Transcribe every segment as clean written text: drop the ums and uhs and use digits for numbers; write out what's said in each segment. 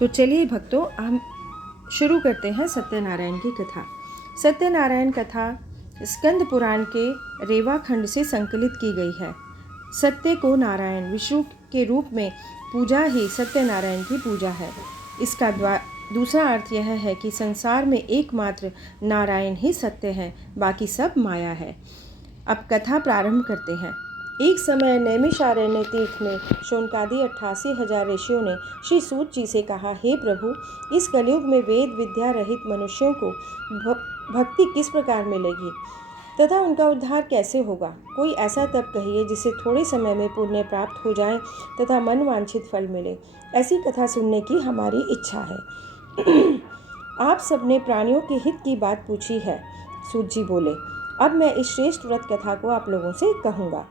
तो चलिए भक्तों, हम शुरू करते हैं सत्यनारायण की कथा। सत्यनारायण कथा स्कंद पुराण के रेवा खंड से संकलित की गई है। सत्य को नारायण विष्णु के रूप में पूजा ही सत्यनारायण की पूजा है। इसका दूसरा अर्थ यह है कि संसार में एकमात्र नारायण ही सत्य है, बाकी सब माया है। अब कथा प्रारंभ करते हैं। एक समय नैमिषारण्य तीर्थ में शौनकादि 88,000 ऋषियों ने श्री सूत जी से कहा, हे प्रभु, इस कलयुग में वेद विद्या रहित मनुष्यों को भक्ति किस प्रकार मिलेगी तथा उनका उद्धार कैसे होगा? कोई ऐसा तप कहिए जिससे थोड़े समय में पुण्य प्राप्त हो जाए तथा मन वांछित फल मिले। ऐसी कथा सुनने की हमारी इच्छा है। आप सबने प्राणियों के हित की बात पूछी है, सूत जी बोले। अब मैं इस श्रेष्ठ व्रत कथा को आप लोगों से कहूँगा।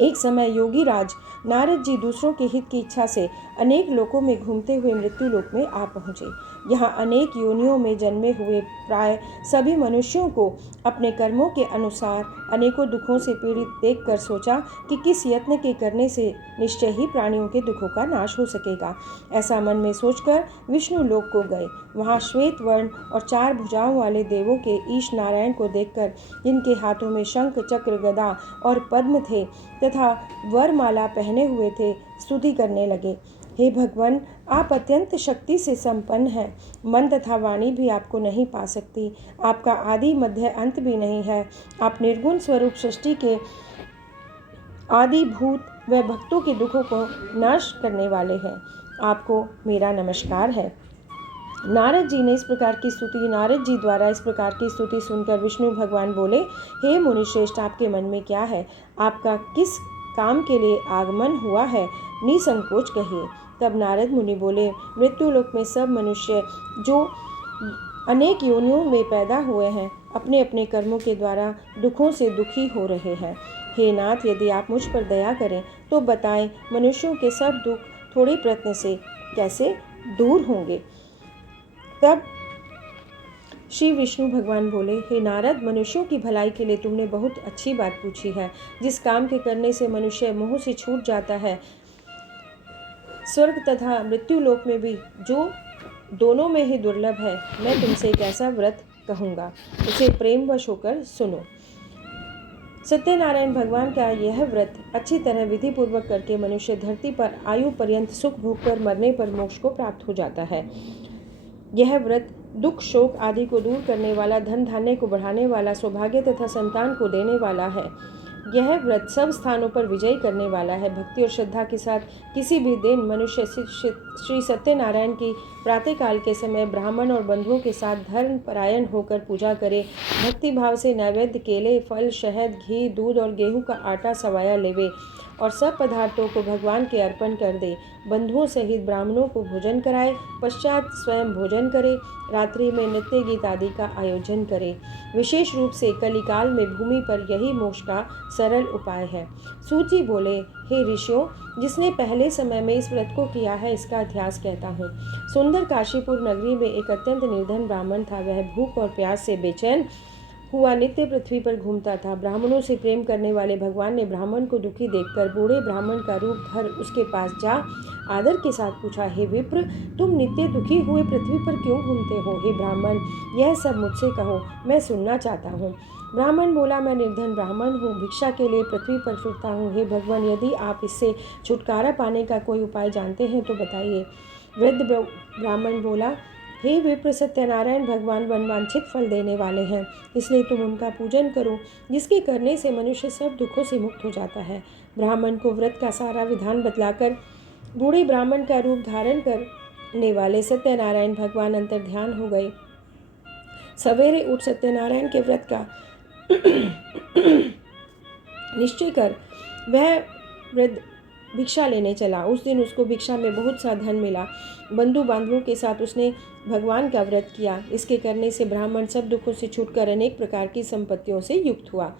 एक समय योगी राज नारद जी दूसरों के हित की इच्छा से अनेक लोकों में घूमते हुए मृत्यु लोक में आ पहुँचे। यहाँ अनेक योनियों में जन्मे हुए प्राय सभी मनुष्यों को अपने कर्मों के अनुसार अनेकों दुखों से पीड़ित देखकर सोचा कि किस यत्न के करने से निश्चय ही प्राणियों के दुखों का नाश हो सकेगा। ऐसा मन में सोचकर विष्णु लोक को गए। वहाँ श्वेत वर्ण और 4 भुजाओं वाले देवों के ईश नारायण को देखकर, जिनके हाथों में शंख चक्र गदा और पद्म थे तथा वरमाला पहने हुए थे, स्तुति करने लगे। हे भगवान, आप अत्यंत शक्ति से संपन्न हैं। मन तथा वाणी भी आपको नहीं पा सकती। आपका आदि मध्य अंत भी नहीं है। आप निर्गुण स्वरूप सृष्टि के आदि भूत व भक्तों के दुखों को नाश करने वाले हैं। आपको मेरा नमस्कार है। नारद जी द्वारा इस प्रकार की स्तुति सुनकर विष्णु भगवान बोले, हे मुनिश्रेष्ठ, आपके मन में क्या है? आपका किस काम के लिए आगमन हुआ है? निसंकोच कहिए। तब नारद मुनि बोले, मृत्युलोक में सब मनुष्य जो अनेक योनियों में पैदा हुए हैं, अपने अपने कर्मों के द्वारा दुखों से दुखी हो रहे हैं। हे नाथ, यदि आप मुझ पर दया करें तो बताएं, मनुष्यों के सब दुख थोड़े प्रयत्न से कैसे दूर होंगे? तब श्री विष्णु भगवान बोले, हे नारद, मनुष्यों की भलाई के लिए तुमने बहुत अच्छी बात पूछी है। जिस काम के करने से मनुष्य मोह से छूट जाता है, स्वर्ग तथा मृत्यु लोक में भी जो दोनों में ही दुर्लभ है, मैं तुमसे एक ऐसा व्रत कहूँगा, उसे प्रेमवश होकर सुनो। सत्यनारायण भगवान का यह व्रत अच्छी तरह विधि पूर्वक करके मनुष्य धरती पर आयु पर्यंत सुख भोग कर मरने पर मोक्ष को प्राप्त हो जाता है। यह व्रत दुख शोक आदि को दूर करने वाला, धन धान्य को बढ़ाने वाला, सौभाग्य तथा संतान को देने वाला है। यह व्रत सब स्थानों पर विजय करने वाला है। भक्ति और श्रद्धा के साथ किसी भी दिन मनुष्य श्री सत्यनारायण की प्रातःकाल के समय ब्राह्मण और बंधुओं के साथ धर्म परायण होकर पूजा करे। भक्ति भाव से नैवेद्य केले, फल, शहद, घी, दूध और गेहूं का आटा सवाया लेवे और सब पदार्थों को भगवान के अर्पण कर दे। बंधुओं सहित ब्राह्मणों को भोजन कराए, पश्चात स्वयं भोजन करे। रात्रि में नृत्य गीत आदि का आयोजन करे। विशेष रूप से कलिकाल में भूमि पर यही मोक्ष का सरल उपाय है। सूची बोले, हे ऋषियों, जिसने पहले समय में इस व्रत को किया है, इसका इतिहास कहता हूँ। सुंदर काशीपुर नगरी में एक अत्यंत निर्धन ब्राह्मण था। वह भूख और प्यास से बेचैन हुआ नित्य पृथ्वी पर घूमता था। ब्राह्मणों से प्रेम करने वाले भगवान ने ब्राह्मण को दुखी देखकर बूढ़े ब्राह्मण का रूप धर उसके पास जा आदर के साथ पूछा, हे विप्र, तुम नित्य दुखी हुए पृथ्वी पर क्यों घूमते हो? हे ब्राह्मण, यह सब मुझसे कहो, मैं सुनना चाहता हूँ। ब्राह्मण बोला, मैं निर्धन ब्राह्मण हूँ, भिक्षा के लिए पृथ्वी पर फिरता हूँ। हे भगवान, यदि आप इससे छुटकारा पाने का कोई उपाय जानते हैं तो बताइए। वृद्ध ब्राह्मण बोला, हे विप्र, सत्यनारायण भगवान वनवांछित फल देने वाले हैं, इसलिए तुम उनका पूजन करो, जिसके करने से मनुष्य सब दुखों से मुक्त हो जाता है। ब्राह्मण को व्रत का सारा विधान बतलाकर बूढ़े ब्राह्मण का रूप धारण करने वाले सत्यनारायण भगवान अंतर ध्यान हो गए। सवेरे उठ सत्यनारायण के व्रत का निश्चय कर वह वृद्ध भिक्षा लेने चला। उस दिन उसको भिक्षा में बहुत सा धन मिला। बंधु बांधवों के साथ उसने भगवान का व्रत किया। इसके करने से ब्राह्मण सब दुखों से छूटकर अनेक प्रकार की संपत्तियों से युक्त हुआ।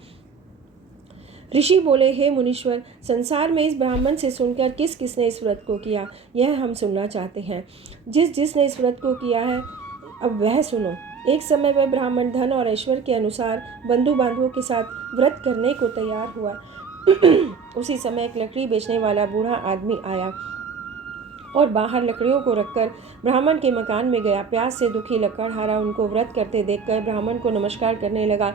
ऋषि बोले, हे मुनीश्वर, संसार में इस ब्राह्मण से सुनकर किस किसने इस व्रत को किया, यह हम सुनना चाहते हैं। जिसने इस व्रत को किया है, अब वह सुनो। एक समय वह ब्राह्मण धन और ऐश्वर्य के अनुसार बंधु बांधवों के साथ व्रत करने को तैयार हुआ। उसी समय एक लकड़ी बेचने वाला बूढ़ा आदमी आया। और बाहर लकड़ियों को रखकर ब्राह्मण के मकान में गया। प्यास से दुखी लकड़हारा उनको व्रत करते देखकर ब्राह्मण को नमस्कार करने लगा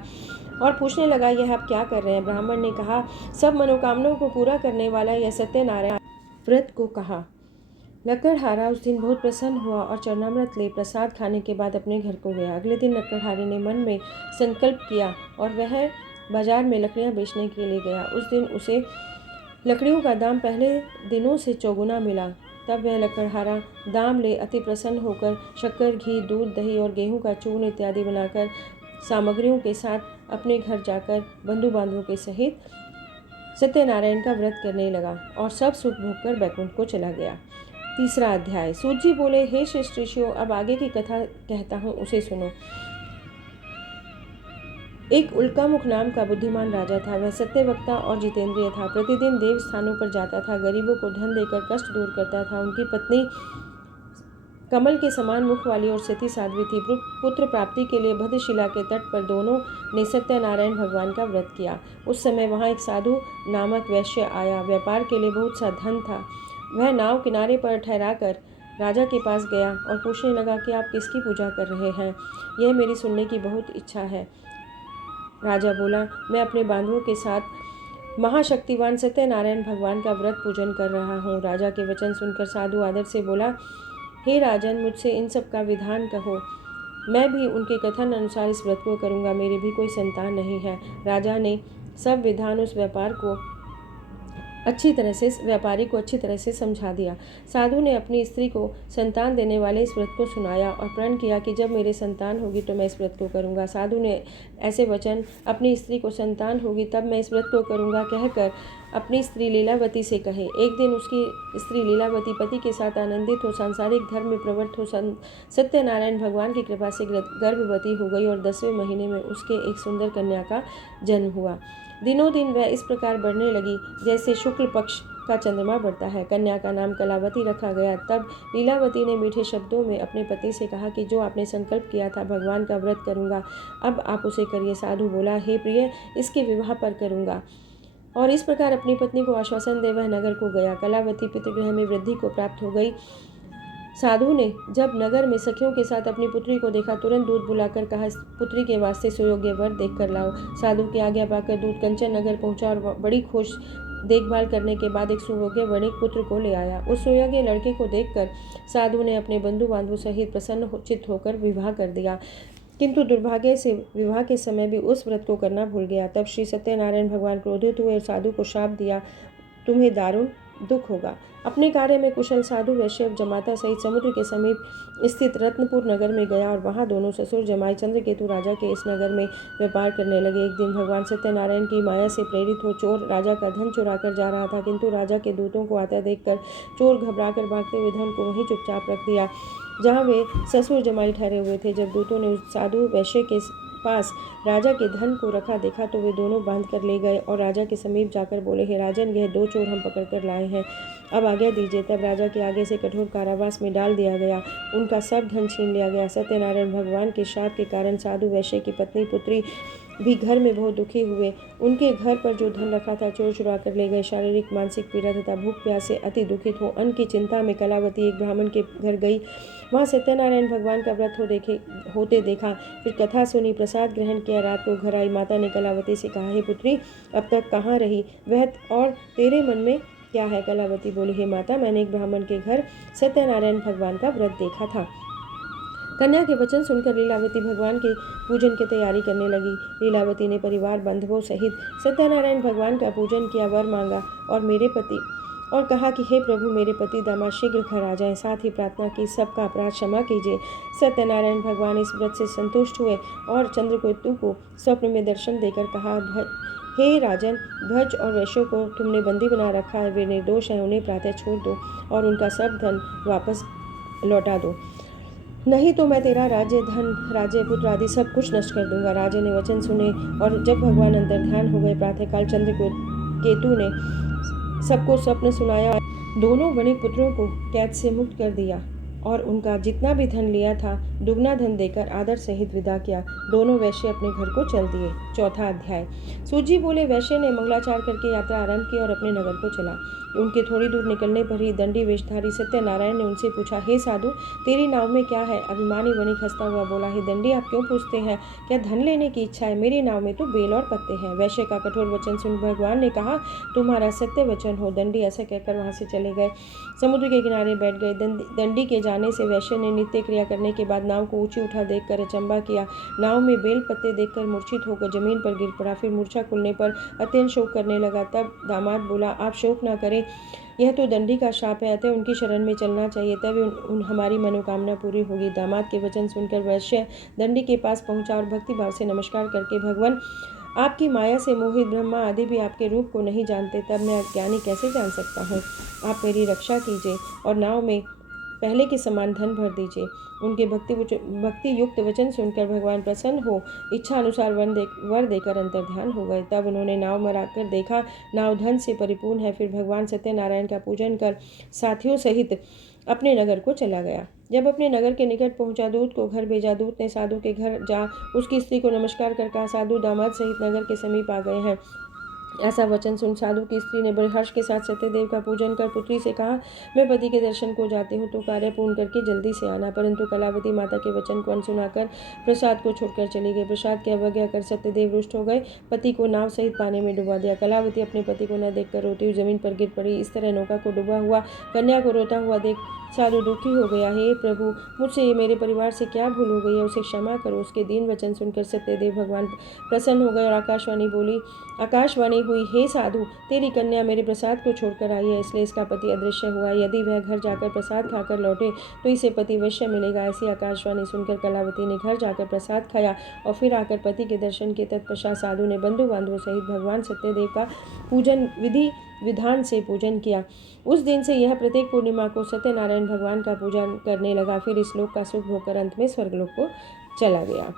और पूछने लगा, यह आप क्या कर रहे हैं? ब्राह्मण ने कहा, सब मनोकामनाओं को पूरा करने वाला यह सत्यनारायण व्रत को कहा। लकड़हारा उस दिन बहुत प्रसन्न हुआ और चरणामृत ले प्रसाद खाने के बाद अपने घर को गया। अगले दिन लकड़हारे ने मन में संकल्प किया और वह बाजार में लकड़ियां बेचने के लिए गया। उस दिन उसे लकड़ियों का दाम पहले दिनों से चौगुना मिला। तब वह लकड़हारा दाम ले अति प्रसन्न होकर शक्कर, घी, दूध, दही और गेहूं का चूर्ण इत्यादि बनाकर सामग्रियों के साथ अपने घर जाकर बंधु बांधवों के सहित सत्यनारायण का व्रत करने लगा और सब सुख भोग कर बैकुंठ को चला गया। तीसरा अध्याय। सूत जी बोले, हे श्रेष्ठ ऋषियों, अब आगे की कथा कहता हूँ, उसे सुनो। एक उल्कामुख नाम का बुद्धिमान राजा था। वह सत्यवक्ता और जितेंद्रिय था। प्रतिदिन देव स्थानों पर जाता था, गरीबों को धन देकर कष्ट दूर करता था। उनकी पत्नी कमल के समान मुख वाली और सती साध्वी थी। पुत्र प्राप्ति के लिए भद्रशिला के तट पर दोनों ने सत्यनारायण भगवान का व्रत किया। उस समय वहाँ एक साधु नामक वैश्य आया। व्यापार के लिए बहुत सा धन था। वह नाव किनारे पर ठहराकर राजा के पास गया और पूछने लगा कि आप किसकी पूजा कर रहे हैं? यह मेरी सुनने की बहुत इच्छा है। राजा बोला, मैं अपने बांधवों के साथ महाशक्तिवान सत्यनारायण भगवान का व्रत पूजन कर रहा हूँ। राजा के वचन सुनकर साधु आदर से बोला, हे राजन, मुझसे इन सब का विधान कहो। मैं भी उनके कथन अनुसार इस व्रत को करूँगा। मेरी भी कोई संतान नहीं है। राजा ने सब विधान उस व्यापारी को अच्छी तरह से समझा दिया। साधु ने अपनी स्त्री को संतान देने वाले इस व्रत को सुनाया और प्रण किया कि जब मेरे संतान होगी तो मैं इस व्रत को करूँगा। साधु ने ऐसे वचन, अपनी स्त्री को संतान होगी तब मैं इस व्रत को करूँगा, कहकर अपनी स्त्री लीलावती से कहे। एक दिन उसकी स्त्री लीलावती पति के साथ आनंदित हो, सांसारिक धर्म में प्रवृत्त हो सत्यनारायण भगवान की कृपा से गर्भवती हो गई और 10वें महीने में उसके एक सुंदर कन्या का जन्म हुआ। दिनों दिन वह इस प्रकार बढ़ने लगी जैसे शुक्ल पक्ष का चंद्रमा बढ़ता है। कन्या का नाम कलावती रखा गया। तब लीलावती ने मीठे शब्दों में अपने पति से कहा कि जो आपने संकल्प किया था, भगवान का व्रत करूंगा, अब आप उसे करिए। साधु बोला, हे प्रिय, इसके विवाह पर करूंगा। और इस प्रकार अपनी पत्नी को आश्वासन दे वह नगर को गया। कलावती पितृगृह में वृद्धि को प्राप्त हो गई। साधु ने जब नगर में सखियों के साथ अपनी पुत्री को देखा, तुरंत दूत बुलाकर कहा, इस पुत्री के वास्ते सुयोग्य वर देख कर लाओ। साधु की आज्ञा पाकर दूत कंचन नगर पहुंचा और बड़ी खोज देखभाल करने के बाद एक सुयोग्य वणिक पुत्र को ले आया। उस सुयोग्य लड़के को देखकर साधु ने अपने बंधु बांधवों सहित प्रसन्न चित्त होकर विवाह कर दिया। किंतु दुर्भाग्य से विवाह के समय भी उस व्रत को करना भूल गया। तब श्री सत्यनारायण भगवान क्रोधित हुए और साधु को शाप दिया, तुम्हें दारुण दुख होगा। अपने कार्य में कुशल साधु वैश्य जमाता सहित समुद्र के समीप स्थित रत्नपुर नगर में गया और वहां दोनों ससुर जमाई चंद्रकेतु राजा के इस नगर में व्यापार करने लगे। एक दिन भगवान सत्यनारायण की माया से प्रेरित हो चोर राजा का धन चुरा कर जा रहा था, किंतु राजा के दूतों को आता देखकर चोर घबराकर भागते हुए धन को वहीं चुपचाप रख दिया जहाँ वे ससुर जमाई ठहरे हुए थे। जब दूतों ने उस साधु वैश्य के पास राजा के धन को रखा देखा तो वे दोनों बांध कर ले गए और राजा के समीप जाकर बोले, हे राजन, यह 2 चोर हम पकड़ कर लाए हैं, अब आज्ञा दीजिए। तब राजा के आगे से कठोर कारावास में डाल दिया गया। उनका सब धन छीन लिया गया। सत्यनारायण भगवान के शाप के कारण साधु वैश्य की पत्नी पुत्री भी घर में बहुत दुखी हुए। उनके घर पर जो धन रखा था चोर चुरा कर ले गए। शारीरिक मानसिक पीड़ा तथा भूख प्यास से अति दुखित हो अन्न की चिंता में कलावती एक ब्राह्मण के घर गई। वहाँ सत्यनारायण भगवान का व्रत होते देखा। फिर कथा सुनी, प्रसाद ग्रहण किया। रात को घर आई। माता ने कलावती से कहा, हे पुत्री, अब तक कहाँ रही, वह और तेरे मन में क्या है? कलावती बोली, हे माता, मैंने एक ब्राह्मण के घर सत्यनारायण भगवान का व्रत देखा था। कन्या के वचन सुनकर लीलावती भगवान के पूजन की तैयारी करने लगी। लीलावती ने परिवार बंधुओं सहित सत्यनारायण भगवान का पूजन किया, वर मांगा और कहा कि हे प्रभु, मेरे पति दामाद शीघ्र घर आ जाएं। साथ ही प्रार्थना की, सबका अपराध क्षमा कीजिए। सत्यनारायण भगवान इस व्रत से संतुष्ट हुए और चंद्रकेतु को स्वप्न में दर्शन देकर कहा, हे राजन, ध्वज और वैश्यों को तुमने बंदी बना रखा है, वे निर्दोष हैं, उन्हें प्रातः छोड़ दो और उनका सब धन वापस लौटा दो, नहीं तो मैं तेरा राज्य, धन, राज्य, पुत्र आदि सब कुछ नष्ट कर दूंगा। राजा ने वचन सुने और जब भगवान अंतर्ध्यान हो गए, प्रातःकाल चंद्रकेतु ने सबको स्वप्न सुनाया, दोनों वणिक पुत्रों को कैद से मुक्त कर दिया। और उनका जितना भी धन लिया था दुगना धन देकर आदर सहित विदा किया। दोनों वैश्य अपने घर को चल दिए। चौथा अध्याय। सूत जी बोले, वैश्य ने मंगलाचार करके यात्रा आरंभ की और अपने नगर को चला। उनके थोड़ी दूर निकलने पर ही दंडी वेशधारी सत्यनारायण ने उनसे पूछा, हे साधु, तेरी नाव में क्या है? अभिमानी वणिक हंसता हुआ बोला, हे दंडी, आप क्यों पूछते हैं? क्या धन लेने की इच्छा है? मेरी नाव में तो बेल और पत्ते हैं। वैश्य का कठोर वचन सुन भगवान ने कहा, तुम्हारा सत्य वचन हो। दंडी ऐसा कहकर वहां से चले गए, समुद्र के किनारे बैठ गए। दंडी के जाने से वैश्य ने नित्य क्रिया करने के बाद नाव को ऊंची उठा देखकर अचंबा किया। नाव में बेल पत्ते देखकर मूर्छित होकर जमीन पर गिर पड़ा। फिर मूर्छा खुलने पर अत्यंत शोक करने लगा। तब दामाद बोला, आप शोक न करें, यह तो दंडी का शाप है, अतः उनकी शरण में चलना चाहिए, तभी हमारी मनोकामना पूरी होगी। दामाद के वचन सुनकर वैश्य दंडी के पास पहुंचा और भक्ति भाव से नमस्कार करके, भगवान, आपकी माया से मोहित ब्रह्मा आदि भी आपके रूप को नहीं जानते, तब मैं अज्ञानी कैसे जान सकता हूँ? आप मेरी रक्षा कीजिए और नाव में पहले के समान धन भर दीजिए। उनके भक्ति युक्त वचन सुनकर भगवान प्रसन्न हो इच्छा अनुसार वर देकर अंतर्ध्यान हो गए। तब उन्होंने नाव मराकर देखा, नाव धन से परिपूर्ण है। फिर भगवान सत्यनारायण का पूजन कर साथियों सहित अपने नगर को चला गया। जब अपने नगर के निकट पहुंचा, दूत को घर भेजा। दूत ने साधु के घर जा उसकी स्त्री को नमस्कार कर कहा, साधु दामाद सहित नगर के समीप आ गए हैं। ऐसा वचन सुन साधु की स्त्री ने बड़े हर्ष के साथ सत्यदेव का पूजन कर पुत्री से कहा, मैं पति के दर्शन को जाती हूँ, तो कार्य पूर्ण करके जल्दी से आना। परंतु कलावती माता के वचन को अनसुनाकर प्रसाद को छोड़कर चली गई। प्रसाद की अवज्ञा कर सत्यदेव रुष्ट हो गए, पति को नाव सहित पानी में डुबा दिया। कलावती अपने पति को न देखकर रोती हुई जमीन पर गिर पड़ी। इस तरह नौका को डूबा हुआ कन्या को रोता हुआ देख साधु दुखी हो गया। हे प्रभु, मुझसे मेरे परिवार से क्या भूल हो गई है, उसे क्षमा करो। उसके दीन वचन सुनकर सत्यदेव भगवान प्रसन्न हो गए और आकाशवाणी हुई, हे साधु, तेरी कन्या मेरे प्रसाद को छोड़कर आई है, इसलिए इसका पति अदृश्य हुआ। यदि वह घर जाकर प्रसाद खाकर लौटे तो इसे पति अवश्य मिलेगा। ऐसी आकाशवाणी सुनकर कलावती ने घर जाकर प्रसाद खाया और फिर आकर पति के दर्शन के तत्पश्चात साधु ने बंधु बांधवों सहित भगवान सत्यदेव का पूजन विधि विधान से पूजन किया। उस दिन से यह प्रत्येक पूर्णिमा को सत्यनारायण भगवान का पूजन करने लगा। फिर इस लोक का सुख भोगकर अंत में स्वर्गलोक को चला गया।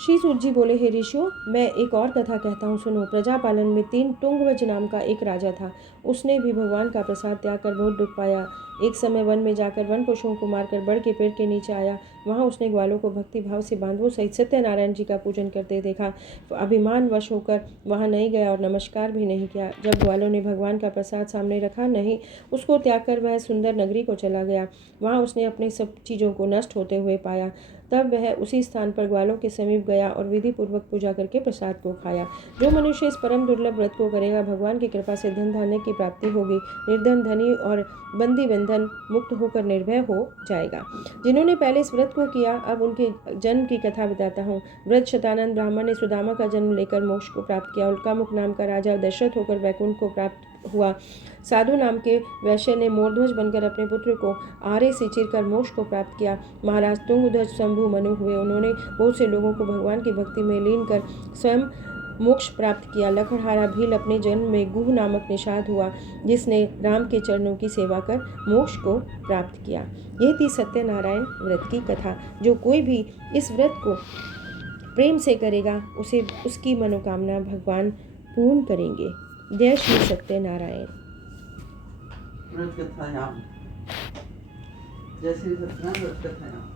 श्री सूत जी बोले, हे ऋषियों, मैं एक और कथा कहता हूँ, सुनो। प्रजापालन में तुंगवज नाम का एक राजा था। उसने भी भगवान का प्रसाद त्याग कर बहुत दुख पाया। एक समय वन में जाकर वन पशुओं को मारकर बड़ के पेड़ के नीचे आया। वहाँ उसने ग्वालों को भक्ति भाव से बांधवों सहित सत्यनारायण जी का पूजन करते देखा। अभिमान वश होकर वहाँ नहीं गया और नमस्कार भी नहीं किया। जब ग्वालों ने भगवान का प्रसाद सामने रखा नहीं, उसको त्याग कर वह सुंदर नगरी को चला गया। वहाँ उसने अपने सब चीज़ों को नष्ट होते हुए पाया। तब वह उसी स्थान पर ग्वालों के समीप गया और विधि पूर्वक पूजा करके प्रसाद को खाया। जो मनुष्य इस परम दुर्लभ व्रत को करेगा, भगवान की कृपा से धन धान्य की प्राप्ति होगी। निर्धन धनी और बंदी बंधन मुक्त होकर निर्भय हो जाएगा। जिन्होंने पहले इस व्रत को किया, अब उनके जन्म की कथा बताता हूँ। व्रत शतानंद ब्राह्मण ने सुदामा का जन्म लेकर मोक्ष को प्राप्त किया। उल्कामुख नाम का राजा दशरथ होकर वैकुंठ को प्राप्त हुआ। साधु नाम के वैश्य ने मोरध्वज बनकर अपने पुत्र को आरे से चीरकर मोक्ष को प्राप्त किया। महाराज तुंगध्वज शंभु मनु हुए। उन्होंने बहुत से लोगों को भगवान की भक्ति में लीन कर स्वयं मोक्ष प्राप्त किया। लखड़हारा भील अपने जन्म में गुह नामक निषाद हुआ, जिसने राम के चरणों की सेवा कर मोक्ष को प्राप्त किया। यह थी सत्यनारायण व्रत की कथा। जो कोई भी इस व्रत को प्रेम से करेगा, उसे उसकी मनोकामना भगवान पूर्ण करेंगे। जय श्री सत्यनारायण। व्रत कथा जय श्री सत्यनारायण व्रत कथा